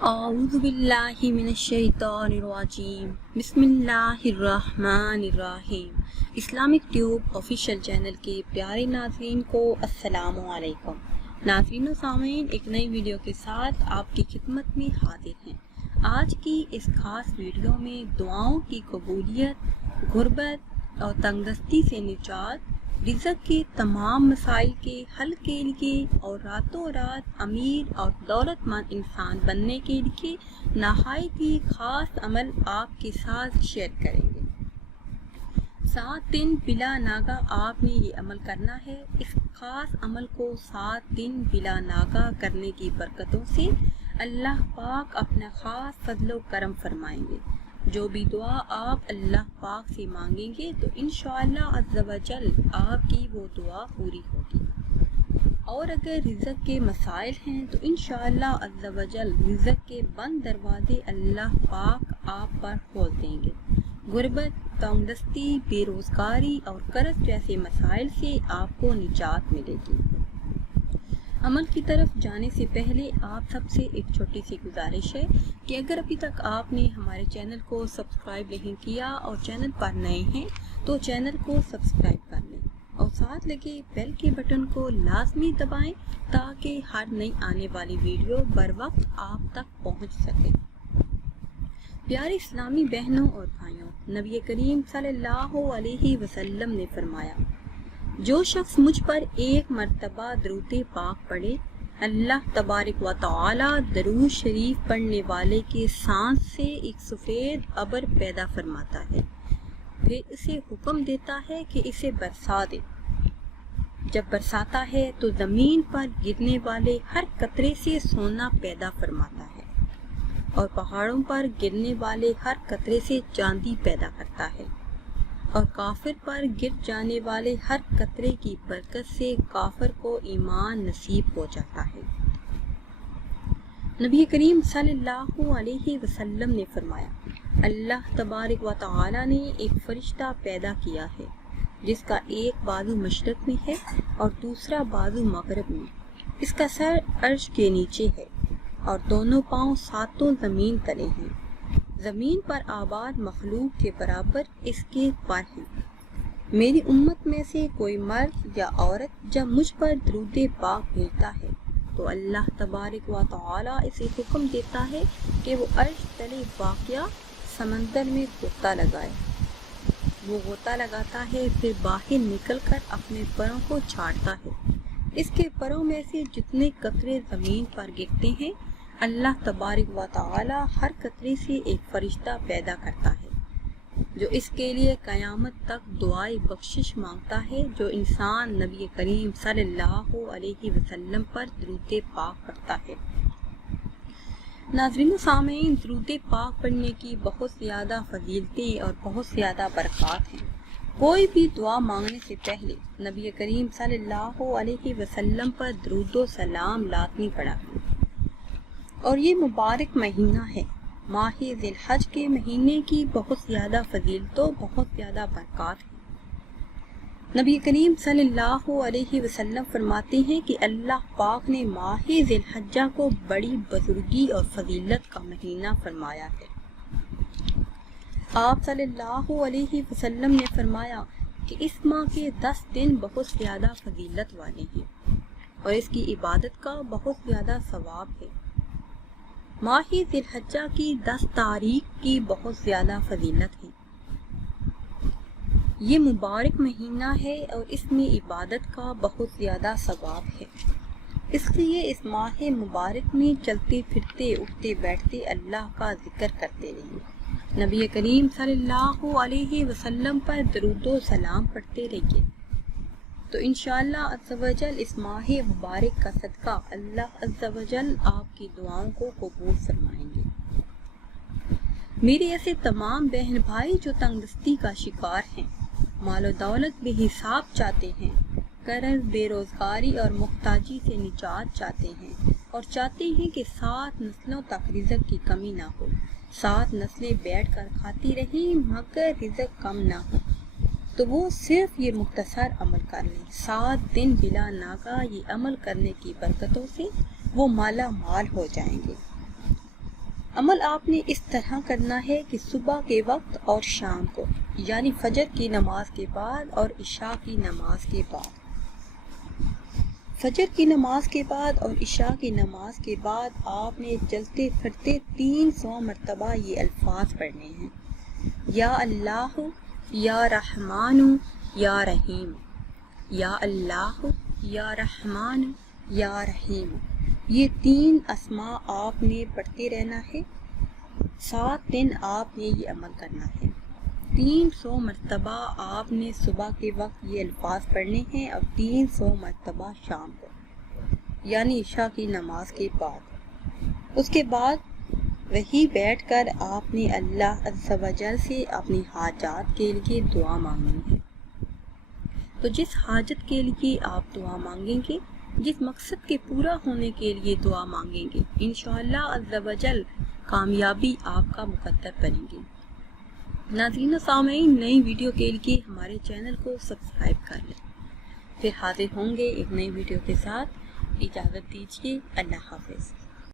اعوذ باللہ من الشیطان الرجیم بسم اللہ الرحمن الرحیم۔ اسلامک ٹیوب آفیشیل چینل کے پیارے ناظرین کو السلام علیکم۔ ناظرین و سامعین، ایک نئی ویڈیو کے ساتھ آپ کی خدمت میں حاضر ہیں۔ آج کی اس خاص ویڈیو میں دعاؤں کی قبولیت، غربت اور تنگدستی سے نجات، رزق کے تمام مسائل کے حل کے لیے اور راتوں رات امیر اور دولت مند انسان بننے کے لیے نہایت ہی خاص عمل آپ کے ساتھ شیئر کریں گے۔ 7 دن بلا ناگہ آپ نے یہ عمل کرنا ہے۔ اس خاص عمل کو 7 دن بلا ناگہ کرنے کی برکتوں سے اللہ پاک اپنا خاص فضل و کرم فرمائیں گے۔ جو بھی دعا آپ اللہ پاک سے مانگیں گے تو انشاءاللہ عز و جل آپ کی وہ دعا پوری ہوگی، اور اگر رزق کے مسائل ہیں تو انشاءاللہ عز و جل رزق کے بند دروازے اللہ پاک آپ پر کھول دیں گے۔ غربت، تنگدستی، بے روزگاری اور قرض جیسے مسائل سے آپ کو نجات ملے گی۔ عمل کی طرف جانے سے پہلے آپ سب سے ایک چھوٹی سی گزارش ہے کہ اگر ابھی تک آپ نے ہمارے چینل کو سبسکرائب نہیں کیا اور چینل پر نئے ہیں تو چینل کو سبسکرائب کر لیں اور ساتھ لگے بیل کے بٹن کو لازمی دبائیں تاکہ ہر نئی آنے والی ویڈیو بر وقت آپ تک پہنچ سکے۔ پیارے اسلامی بہنوں اور بھائیوں، نبی کریم صلی اللہ علیہ وسلم نے فرمایا، جو شخص مجھ پر ایک مرتبہ درود پاک پڑھے، اللہ تبارک و تعالی درود شریف پڑھنے والے کے سانس سے ایک سفید ابر پیدا فرماتا ہے، پھر اسے حکم دیتا ہے کہ اسے برسا دے۔ جب برساتا ہے تو زمین پر گرنے والے ہر قطرے سے سونا پیدا فرماتا ہے، اور پہاڑوں پر گرنے والے ہر قطرے سے چاندی پیدا کرتا ہے، اور کافر پر گر جانے والے ہر قطرے کی برکت سے کافر کو ایمان نصیب ہو جاتا ہے۔ نبی کریم صلی اللہ علیہ وسلم نے فرمایا، اللہ تبارک و تعالی نے ایک فرشتہ پیدا کیا ہے جس کا ایک بازو مشرق میں ہے اور دوسرا بازو مغرب میں۔ اس کا سر عرش کے نیچے ہے اور دونوں پاؤں ساتوں زمین تلے ہیں۔ زمین پر آباد مخلوق کے برابر اس کے پر ہیں۔ میری امت میں سے کوئی مرد یا عورت جب مجھ پر درود پاک بھیجتا ہے تو اللہ تبارک و تعالی اسے حکم دیتا ہے کہ وہ عرش تلے واقع سمندر میں غوطہ لگائے۔ وہ غوطہ لگاتا ہے، پھر باہر نکل کر اپنے پروں کو چھاڑتا ہے۔ اس کے پروں میں سے جتنے قطرے زمین پر گرتے ہیں، اللہ تبارک و تعالی ہر قطرے سے ایک فرشتہ پیدا کرتا ہے جو اس کے لیے قیامت تک دعائے بخشش مانگتا ہے۔ جو انسان نبی کریم صلی اللہ علیہ وسلم پر درود پاک پڑھتا ہے۔ ناظرین و سامعین، درود پاک پڑھنے کی بہت زیادہ فضیلتیں اور بہت زیادہ برکات ہیں۔ کوئی بھی دعا مانگنے سے پہلے نبی کریم صلی اللہ علیہ وسلم پر درود و سلام لازمی پڑھا کریں۔ اور یہ مبارک مہینہ ہے، ماہ ذی الحج کے مہینے کی بہت زیادہ فضیلتوں، بہت زیادہ برکات ہیں۔ نبی کریم صلی اللہ علیہ وسلم فرماتے ہیں کہ اللہ پاک نے ماہ ذی الحجہ کو بڑی بزرگی اور فضیلت کا مہینہ فرمایا ہے۔ آپ صلی اللہ علیہ وسلم نے فرمایا کہ اس ماہ کے 10 دن بہت زیادہ فضیلت والے ہیں اور اس کی عبادت کا بہت زیادہ ثواب ہے۔ ماہ ذی الحجہ کی 10 تاریخ کی بہت زیادہ فضیلت ہے۔ یہ مبارک مہینہ ہے اور اس میں عبادت کا بہت زیادہ ثواب ہے، اس لیے اس ماہ مبارک میں چلتے پھرتے اٹھتے بیٹھتے اللہ کا ذکر کرتے رہیے، نبی کریم صلی اللہ علیہ وسلم پر درود و سلام پڑھتے رہیے، تو انشاءاللہ عز و جل اس ماہ مبارک کا صدقہ اللہ عز و جل آپ کی دعاؤں کو قبول فرمائیں گے۔ میرے ایسے تمام بہن بھائی جو تنگدستی کا شکار ہیں، مال و دولت بے حساب چاہتے ہیں، قرض، بے روزگاری اور محتاجی سے نجات چاہتے ہیں، اور چاہتے ہیں کہ 7 نسلوں تک رزق کی کمی نہ ہو، 7 نسلیں بیٹھ کر کھاتی رہیں مگر رزق کم نہ ہو، تو وہ صرف یہ مختصر عمل کر لیں۔ 7 دن بلا ناگہ یہ عمل کرنے کی برکتوں سے وہ مالا مال ہو جائیں گے۔ عمل آپ نے اس طرح کرنا ہے کہ صبح کے وقت اور شام کو، یعنی فجر کی نماز کے بعد اور عشاء کی نماز کے بعد، فجر کی نماز کے بعد اور عشاء کی نماز کے بعد آپ نے چلتے پھرتے 300 مرتبہ یہ الفاظ پڑھنے ہیں: یا اللہ، یا رحمان، یا رحیم، یا اللہ، یا رحمان، یا رحیم۔ یہ 3 اسماء آپ نے پڑھتے رہنا ہے، 7 دن آپ نے یہ عمل کرنا ہے۔ 300 مرتبہ آپ نے صبح کے وقت یہ الفاظ پڑھنے ہیں اور 300 مرتبہ شام کو، یعنی عشاء کی نماز کے بعد۔ اس کے بعد وہی بیٹھ کر آپ نے اللہ عز و جل سے اپنی حاجات کے لیے دعا مانگنی ہے۔ تو جس حاجت کے لیے آپ دعا مانگیں گے، جس مقصد کے پورا ہونے کے لیے دعا مانگیں گے، انشاءاللہ عز و جل کامیابی آپ کا مقدر بنے گی۔ ناظرین و سامعین، نئی ویڈیو کے لیے ہمارے چینل کو سبسکرائب کر لیں۔ پھر حاضر ہوں گے ایک نئی ویڈیو کے ساتھ۔ اجازت دیجیے، اللہ حافظ۔